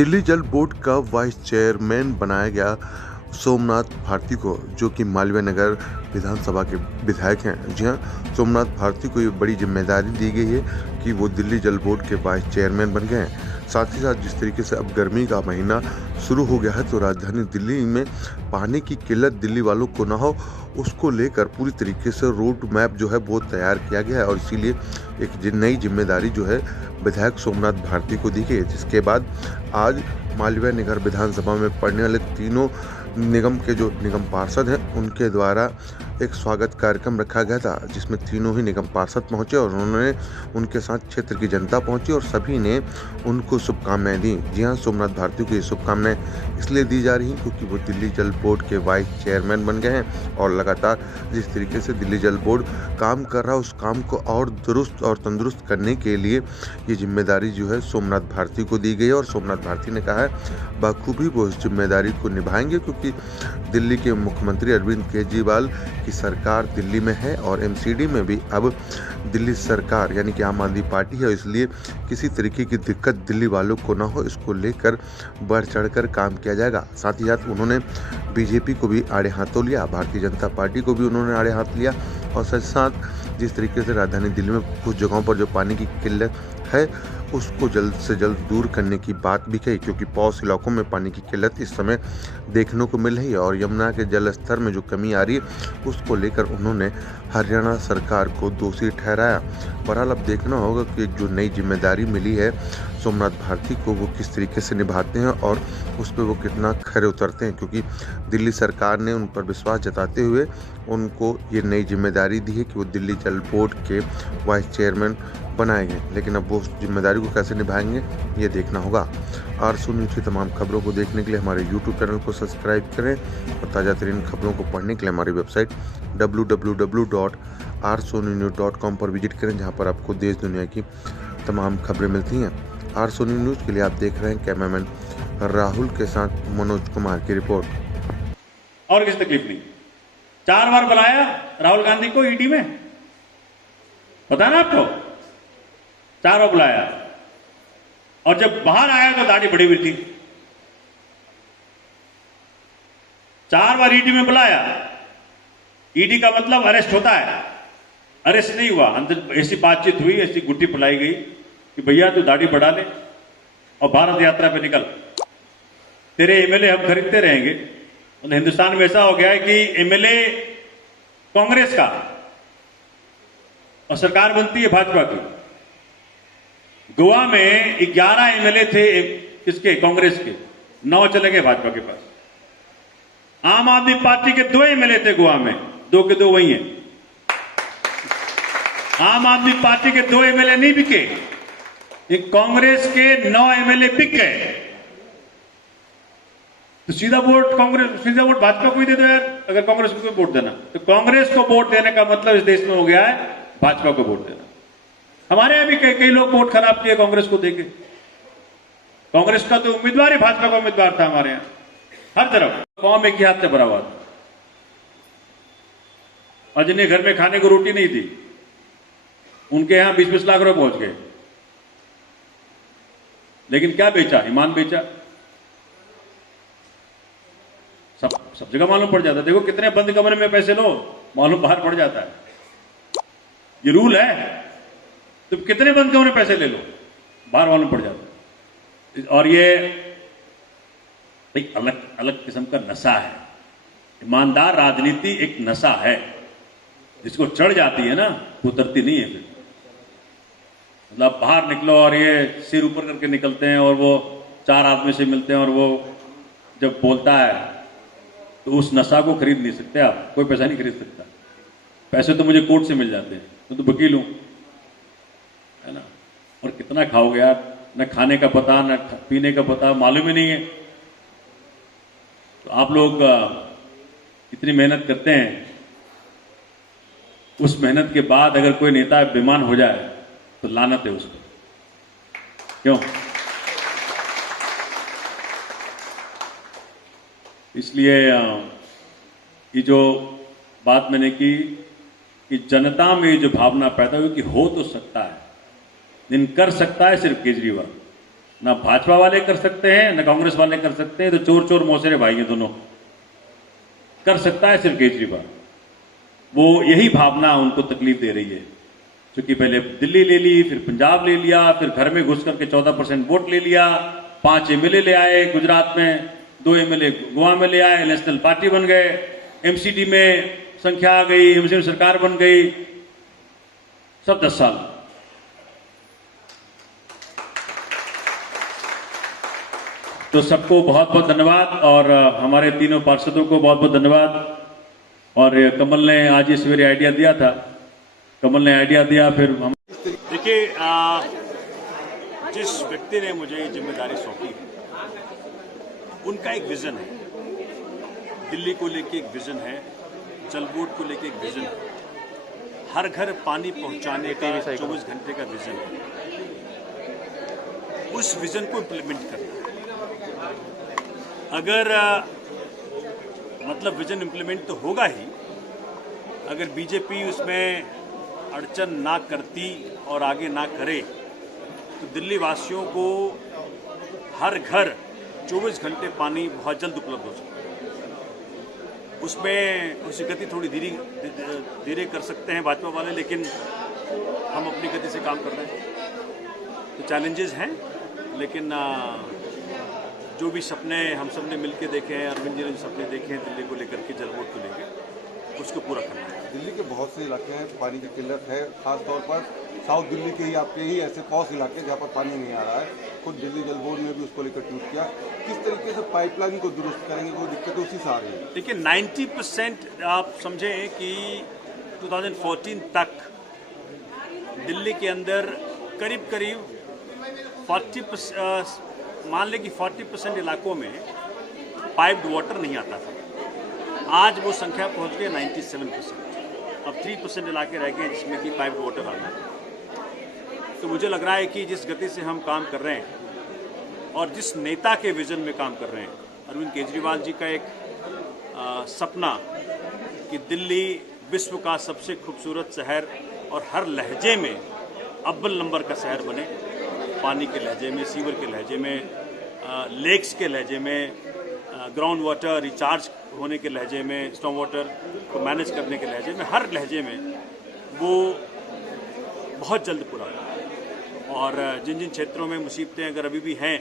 दिल्ली जल बोर्ड का vice chairman बनाया गया सोमनाथ भारती को, जो कि मालवीय नगर विधानसभा के विधायक हैं। जी हां, सोमनाथ भारती को ये बड़ी जिम्मेदारी दी गई है कि वो दिल्ली जल बोर्ड के वाइस चेयरमैन बन गए हैं। साथ ही साथ जिस तरीके से अब गर्मी का महीना शुरू हो गया है, तो राजधानी दिल्ली में पानी की किल्लत दिल्ली वालों को ना हो, उसको लेकर पूरी तरीके से रोड मैप जो है वो तैयार किया गया है। और इसीलिए एक नई जिम्मेदारी जो है विधायक सोमनाथ भारती को दी गई है, जिसके बाद आज मालवीय नगर विधानसभा में पड़ने वाले तीनों निगम के जो निगम पार्षद हैं, उनके द्वारा एक स्वागत कार्यक्रम रखा गया था, जिसमें तीनों ही निगम पार्षद पहुंचे और उन्होंने उनके साथ क्षेत्र की जनता पहुंची और सभी ने उनको शुभकामनाएं दी। जी हां, सोमनाथ भारती को ये शुभकामनाएं इसलिए दी जा रही हैं क्योंकि वो दिल्ली जल बोर्ड के वाइस चेयरमैन बन गए हैं और लगातार जिस तरीके से दिल्ली जल बोर्ड काम कर रहा है, उस काम को और दुरुस्त और तंदुरुस्त करने के लिए ये जिम्मेदारी जो है सोमनाथ भारती को दी गई है। और सोमनाथ भारती ने कहा है बखूबी वो इस जिम्मेदारी को निभाएंगे, क्योंकि दिल्ली के मुख्यमंत्री अरविंद केजरीवाल की सरकार दिल्ली में है और एमसीडी में भी अब दिल्ली सरकार यानी कि आम आदमी पार्टी है। इसलिए किसी तरीके की दिक्कत दिल्ली वालों को ना हो, इसको लेकर बढ़ चढ़कर काम किया जाएगा। साथ ही साथ उन्होंने बीजेपी को भी आड़े हाथों लिया, भारतीय जनता पार्टी को भी उन्होंने आड़े हाथ लिया और साथ साथ जिस तरीके से राजधानी दिल्ली में कुछ जगहों पर जो पानी की किल्लत है उसको जल्द से जल्द दूर करने की बात भी कही, क्योंकि पॉश इलाकों में पानी की किल्लत इस समय देखने को मिल रही है और यमुना के जल स्तर में जो कमी आ रही है उसको लेकर उन्होंने हरियाणा सरकार को दोषी ठहराया। बहरहाल अब देखना होगा कि जो नई जिम्मेदारी मिली है सोमनाथ भारती को, वो किस तरीके से निभाते हैं और उस पर वो कितना खरे उतरते हैं, क्योंकि दिल्ली सरकार ने उन पर विश्वास जताते हुए उनको ये नई जिम्मेदारी दी है कि वो दिल्ली जल बोर्ड के वाइस चेयरमैन बनाए गए। लेकिन अब वो उस जिम्मेदारी को कैसे निभाएंगे ये देखना होगा। आरसू न्यूज़ की तमाम खबरों को देखने के लिए हमारे यूट्यूब चैनल को सब्सक्राइब करें और ताज़ा तरीन खबरों को पढ़ने के लिए हमारी वेबसाइट www.rsonews.com पर विजिट करें, जहां पर आपको देश दुनिया की तमाम खबरें मिलती हैं। आरसू न्यूज़ के लिए आप देख रहे हैं कैमरामैन राहुल के साथ मनोज कुमार की रिपोर्ट। और किसी तकलीफ नहीं। 4 बार बुलाया राहुल गांधी को ईडी में, पता ना आपको, 4 बार बुलाया और जब बाहर आया तो दाढ़ी बढ़ी हुई थी। 4 बार ईडी में बुलाया। ईडी का मतलब अरेस्ट होता है, अरेस्ट नहीं हुआ। अंदर ऐसी बातचीत हुई, ऐसी गुट्टी फुलाई गई कि भैया तू दाढ़ी बढ़ा ले और भारत यात्रा पे निकल, तेरे एमएलए हम खरीदते रहेंगे। और हिंदुस्तान में ऐसा हो गया है कि एमएलए कांग्रेस का और सरकार बनती है भाजपा की। गोवा में 11 एमएलए थे किसके, कांग्रेस के, 9 चले गए भाजपा के पास। आम आदमी पार्टी के 2 एमएलए थे गोवा में, 2 के 2 वही हैं। आम आदमी पार्टी के 2 एमएलए नहीं बिके, कांग्रेस के 9 एमएलए बिक गए। तो सीधा वोट कांग्रेस, सीधा वोट भाजपा को ही दे दो यार। अगर कांग्रेस को वोट देना तो कांग्रेस को वोट देने का मतलब इस देश में हो गया है भाजपा को वोट देना। हमारे यहां भी कई लोग वोट खराब किए कांग्रेस को देके। कांग्रेस का तो उम्मीदवार ही भाजपा का उम्मीदवार था हमारे यहां, हर तरफ। गांव में 1 हाथ से भरा हुआ था और जिन्हें घर में खाने को रोटी नहीं थी, उनके यहां 20-20 लाख रुपए पहुंच गए। लेकिन क्या बेचा, ईमान बेचा। सब जगह मालूम पड़ जाता है। देखो कितने बंद कमरे में पैसे लो, मालूम बाहर पड़ जाता है। ये रूल है। तो कितने बंद कमरे में पैसे ले लो, बाहर मालूम पड़ जाता है। और ये एक अलग अलग किस्म का नशा है। ईमानदार राजनीति एक नशा है, जिसको चढ़ जाती है ना, उतरती नहीं है फिर। मतलब बाहर निकलो और ये सिर ऊपर करके निकलते हैं और वो 4 आदमी से मिलते हैं और वो जब बोलता है तो उस नशा को खरीद नहीं सकते आप। कोई पैसा नहीं खरीद सकता। पैसे तो मुझे कोर्ट से मिल जाते हैं, तो वकील हूं, है ना। और कितना खाओगे यार, न खाने का पता, न पीने का पता, मालूम ही नहीं है। तो आप लोग इतनी मेहनत करते हैं, उस मेहनत के बाद अगर कोई नेता बेईमान हो जाए तो लानत है उसको। क्यों? इसलिए ये जो बात मैंने की कि जनता में जो भावना पैदा हुई कि हो तो सकता है, लेकिन कर सकता है सिर्फ केजरीवाल। ना भाजपा वाले कर सकते हैं ना कांग्रेस वाले कर सकते हैं, तो चोर चोर मौसेरे भाई हैं दोनों। कर सकता है सिर्फ केजरीवाल। वो यही भावना उनको तकलीफ दे रही है, क्योंकि पहले दिल्ली ले ली, फिर पंजाब ले लिया, फिर घर में घुस करके 14% वोट ले लिया, 5 एमएलए ले आए गुजरात में, 2 एमएलए गोवा में ले आए, नेशनल पार्टी बन गए, एमसीडी में संख्या आ गई, एमसीडी में सरकार बन गई, सब 10 साल। तो सबको बहुत बहुत धन्यवाद, और हमारे तीनों पार्षदों को बहुत बहुत धन्यवाद। और कमल ने आज ये सवेरे आइडिया दिया था, कमल ने आइडिया दिया, फिर हम देखिए, जिस व्यक्ति ने मुझे जिम्मेदारी सौंपी है उनका एक विजन है, दिल्ली को लेके एक विजन है, जल बोर्ड को लेके एक विजन है, हर घर पानी पहुंचाने का 24 घंटे का विजन है। उस विजन को इम्प्लीमेंट करना, अगर मतलब विजन इम्प्लीमेंट तो होगा ही, अगर बीजेपी उसमें अड़चन ना करती और आगे ना करे तो दिल्ली वासियों को हर घर 24 घंटे पानी बहुत जल्द उपलब्ध हो सकता है। उसमें उसकी गति थोड़ी धीरे कर सकते हैं भाजपा वाले, लेकिन हम अपनी गति से काम कर रहे हैं। तो चैलेंजेस हैं, लेकिन जो भी सपने हम सब ने मिलकर देखे हैं, अरविंद जी ने जो सपने देखे हैं दिल्ली को लेकर के, जल बोर्ड को लेकर, उसको पूरा करना है। दिल्ली के बहुत से इलाके हैं पानी की किल्लत है, खासतौर पर साउथ दिल्ली के ही आपके ही ऐसे बहुत इलाके जहाँ पर पानी नहीं आ रहा है। खुद दिल्ली जल बोर्ड ने भी उसको लेकर ट्वीट किया। किस तरीके से पाइपलाइन को दुरुस्त करेंगे, कोई दिक्कत उसी से आ रही है? देखिए, 90% आप समझें कि 2014 तक दिल्ली के अंदर करीब 40%, मान लें कि 40% इलाकों में पाइप्ड वाटर नहीं आता था। आज वो संख्या पहुंच गई 97%। अब 3% इलाके रह गए जिसमें कि पाइप्ड वाटर आ रहा है। तो मुझे लग रहा है कि जिस गति से हम काम कर रहे हैं और जिस नेता के विजन में काम कर रहे हैं, अरविंद केजरीवाल जी का एक सपना कि दिल्ली विश्व का सबसे खूबसूरत शहर और हर लहजे में अव्वल नंबर का शहर बने, पानी के लहजे में, सीवर के लहजे में, लेक्स के लहजे में, ग्राउंड वाटर रिचार्ज होने के लहजे में, स्टॉर्म वाटर को मैनेज करने के लहजे में, हर लहजे में वो बहुत जल्द पूरा होगा। और जिन जिन क्षेत्रों में मुसीबतें अगर अभी भी हैं,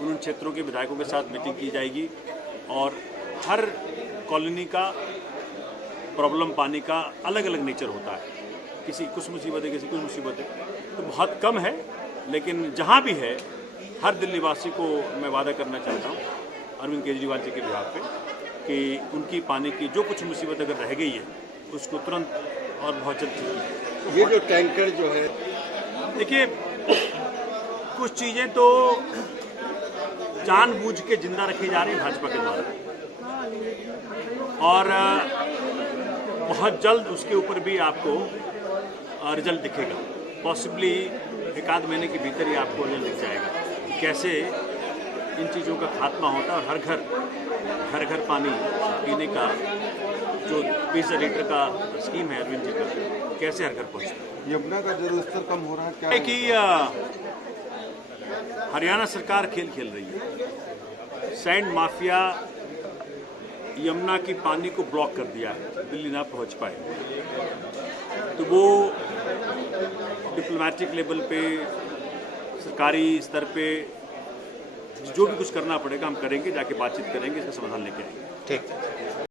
उन क्षेत्रों के विधायकों के साथ मीटिंग की जाएगी और हर कॉलोनी का प्रॉब्लम पानी का अलग अलग नेचर होता है, किसी कुछ मुसीबतें, किसी कुछ मुसीबतें, तो बहुत कम है, लेकिन जहाँ भी है हर दिल्ली वासी को मैं वादा करना चाहता हूँ अरविंद केजरीवाल जी के बिहाफ पे कि उनकी पानी की जो कुछ मुसीबत अगर रह गई है उसको तुरंत और बहुत जल्द ठीक किया। ये जो टैंकर जो है, देखिए, कुछ चीज़ें तो जानबूझ के जिंदा रखी जा रही है भाजपा के द्वारा, और बहुत जल्द उसके ऊपर भी आपको रिजल्ट दिखेगा। पॉसिबली 1 महीने के भीतर ही आपको रिजल्ट दिख जाएगा कैसे इन चीज़ों का खात्मा होता है और हर घर पानी पीने का जो 20 लीटर का स्कीम है अरविंद जी का, कैसे हर घर पहुँचता है। यमुना का जल स्तर कम हो रहा है क्या? कि हरियाणा सरकार खेल खेल रही है। सैंड माफिया यमुना की पानी को ब्लॉक कर दिया है, दिल्ली ना पहुंच पाए, तो वो डिप्लोमेटिक लेवल पे, सरकारी स्तर पे जो भी कुछ करना पड़ेगा हम करेंगे, जाके बातचीत करेंगे, इसका समाधान लेके आएंगे। ठीक।